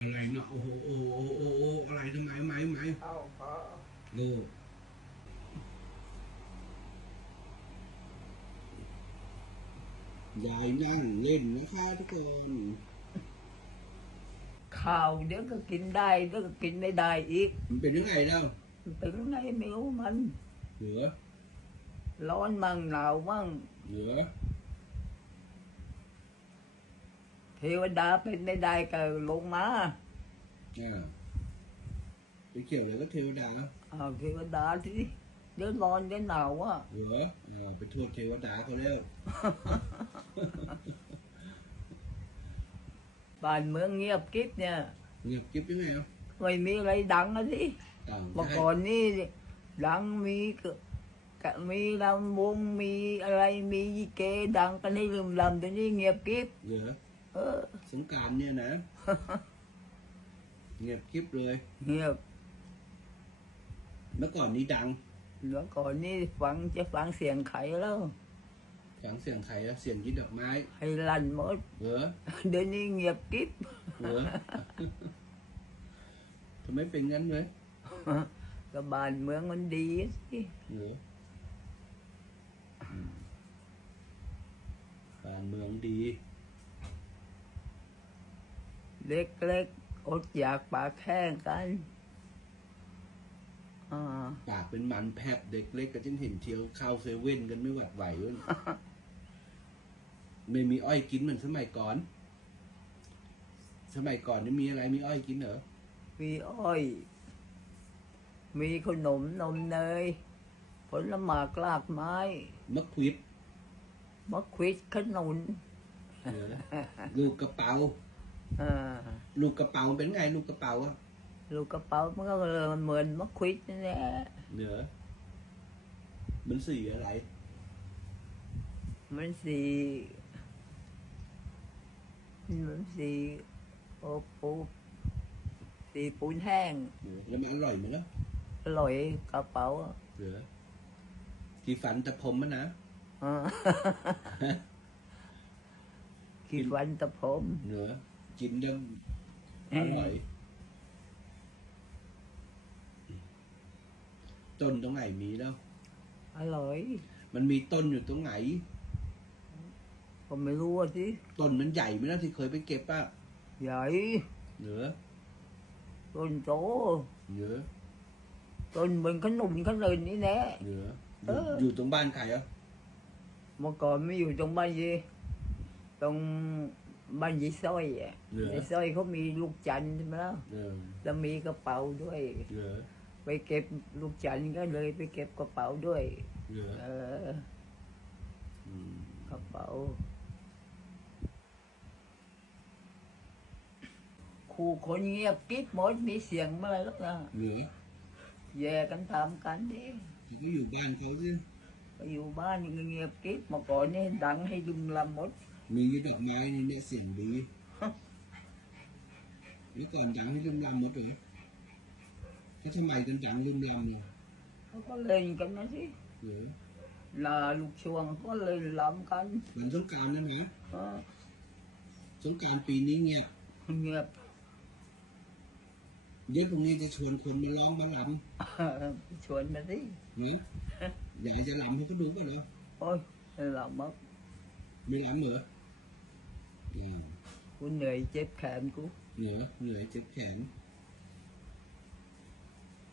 อะไรเนาะโอ้โหโอ้โหโอ้โหอ้อะไรทำไมไหมไหมเอาพอเออยายนั่งเล่นนะคะทุกคนข้าวเดี๋ยวก็กินได้เดี๋ยวก็กินไม่ได้อีก มันเป็นยังไงแล้วมันเป็นยังไงไม่รู้มัน เหลือ ร้อนมั่งหนาวมั่งเหลือ เทวดาเป็นไม่ได้ก็ลงมาอ่าไปเกี่ยวอะไรก็เทวดาเอาเทวดาที่เดี๋ยวร้อนเดี๋ยวหนาวอะเหลืออ่าไปโทษเทวดาเขาแล้ว บ้านเมืองเงียบกิ๊บเนี่ยเงียบกิ๊บยังไงอะไม่มีอะไรดังอะสิต่างเมื่อก่อนนี่ดังมีก็ก็มีลำวงมีอะไรมีเกดังกันให้ลืมลำแต่นี่เงียบกิ๊บเหลือเออ สงกรารเนี่ยนะ เงียบกิ๊บเลย เงียบ เมื่อก่อนนี้ดัง เมื่อก่อนนี่ฟังจะฟังเสียงไข่แล้วเสียงเสียงไทยอะเสียงยิดดอกไม้ ให้ลั่นหมดเหรอเดี๋ยวนี้เงียบกิ๊บเหรอทำไมเป็นงั้นเลยก็บ้านเมืองมันดีสิเหรออืมบ้านเมืองดี เล็กๆอดอยากปากแห้งกันอ่า ปากเป็นมันแผบเด็กเล็กก็จึงเห็นเที่ยวเข้าวเซเว่นกันไม่หวัดไหวเว้ย ไม่มีอ้อยกินเหมือนสมัยก่อน สมัยก่อนนี่มีอะไรมีอ้อยกินเหรอ มีอ้อย มีขนมนมเนย ผลหมากลากไม้ มะควิดมะขวิดขนุน เหรอ ลูกกระเป๋า อ่าลูกกระเป๋าเป็นไงลูกกระเป๋าอะลูกกระเป๋ามันก็เลยเหมือนมะขวิดนี่แหละเหนือมันสีอะไร มันสีมันสีโอ้ปูสีปูนแห้งเหนือแล้วมันอร่อยไหมล่ะอร่อยกระเป๋าอะเหลือที่ฝันตะพรมมันนะอ่าขีดวันตะผมเหนือ กินเดิมอร่อยต้นตรงไหนมีแล้ว อร่อย มันมีต้นอยู่ตรงไหนก็ไม่รู้ว่าสิต้นมันใหญ่ไหมล่ะที่เคยไปเก็บป่ะใหญ่เหนือต้นโตเหนือต้นเหมือนขนุนขนนนี่แน่เหนืออเอยู่ออยู่ตรงบ้านใครอะเมื่อก่อนไม่อยู่ตรงบ้านยีตรง บ้านยีสร้อยอะเหนือยีสร้อยเขามีลูกจันทร์ใช่ไหมล่ะเออแล้วมีกระเป๋าด้วย เหนือไปเก็บลูกจันทร์ก็เลยไปเก็บกระเป๋าด้วย เหนือเออ อืมกระเป๋าครูคนเงียบกิ๊บหมดมีเสียงเมื่อไหรแล้วนะเหนือแย่กันทำกันดิที่ก็อยู่บ้านเขาสิ ไปอยู่บ้านนี่เงียบกิ๊บเมื่อก่อนนี่ดังให้ดึงลำหมด มีดอกไม้นี่เนี่ยเสียงดีเมื่อก่อนดังให้ลืมลำหมดเลยถ้าทำไมกันดังลืมลำเนี่ยเขาก็เล่นกันนะสิเหนือลาลูกช่วงก็เล่นลำกันวันสงกรารนั่นนะเออสงกรารปีนี้เงียบเงียบเดี๋ยวพรุ่งนี้จะชวนคนมาร้องมาลชวนมาสิำนะอยากจะลำให้เขาดูป่ะเหรอโอ้ยลำมั้งไม่ลำเหรออ้าว กูเหนื่อยเจ็บแขนกูเหนือเหนื่อยเจ็บแขน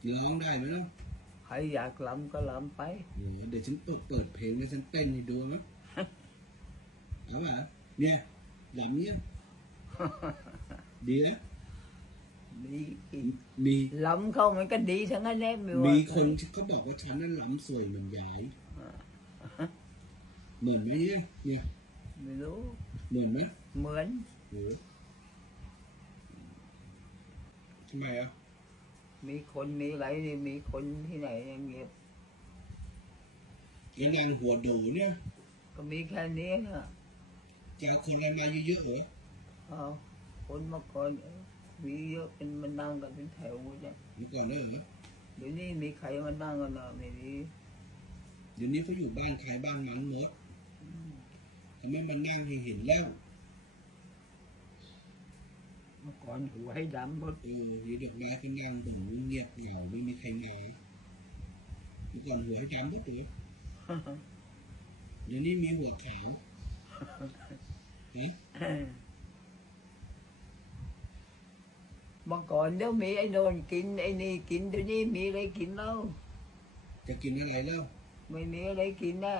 ร้องได้ไหมล่ะใครอยากลำก็ลำไปเออเดี๋ยวฉันเปิดเปิดเพลงแล้วฉันเต้นให้ดูมั้ยเอาป่ะเนี่ยลำเนี่ยดีนะมีมีลำเข้ามันก็ดีทั้งนั้นแหละไม่ว่ามีคนเขาบอกว่าฉันนั้นลำสวยเหมือนยายเหมือนไหมเนี่ยเนี่ย ไม่รู้ เหมือนไหมเหมือนหรือทำไมอะ มีคนมีอะไรนี่มีคนที่ไหนเงียบไอ้นางหัวโดเนี่ย ก็มีแค่นี้นะจะเอาคนอะไรมาเยอะๆเหรอเอาคนเมื่อก่อนเอ้ยมีเยอะเป็นมันนั่งกันเป็นแถวจ้ะเมื่อก่อนเนี่ยเหรอเดี๋ยวนี้มีใครมานั่งกันนะไม่มีเดี๋ยวนี้เขาอยู่บ้านใครบ้านมันหมด ทำไมมานั่งให้เห็นแล้วเมื่อก่อนหัวให้ดำหมดเออเดี๋ยวเด็กมาก็นั่งบ่นเงียบเหงาไม่มีใครมาเมื่อก่อนหัวให้ดำหมดเลยเดี๋ยวนี้มีหัวขาวฮะเมื่อก่อนเดี๋ยวมีไอ้โนนกินไอ้นี่กินเดี๋ยวนี้มีอะไรกินแล้วจะกินอะไรแล้วไม่มีอะไรกินนะ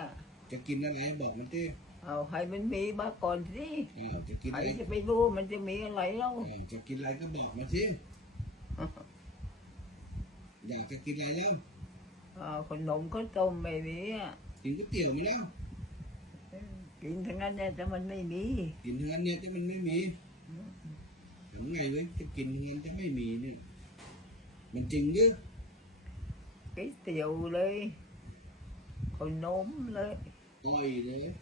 จะกินอะไรบอกมันดิ เอาให้มันมีมาก่อนสิอ้าวจะกินใครอะไรจะไปรู้มันจะมีอะไรแล้วอ้าวจะกินอะไรก็บอกมาสิอยากจะกินอะไรแล้วเอาขนมก็ต้มไม่มีอะกินก๋วยเตี๋ยวไหมแล้ว กินทั้งนั้นเนี่ยแต่มันไม่มีกินทั้งนั้นเนี่ยแต่มันไม่มีทำไงเว้ยจะกินทั้งนั้นจะไม่มีเนี่ย มันจริงหรือก๋วยเตี๋ยวเลยขนมเลยอ่อยเลยเออ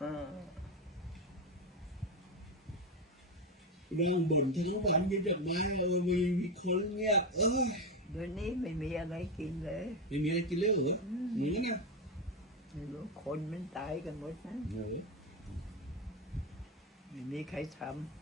นั่งบ่นทั้งวันยังจะมาเออมีมีคนเงียบเออเดี๋ยวนี้ไม่มีอะไรกินเลย ไม่มีอะไรกินเลยเหรอหนูนะไม่รู้คนมันตายกันหมดนะเหรอไม่มีใครทำ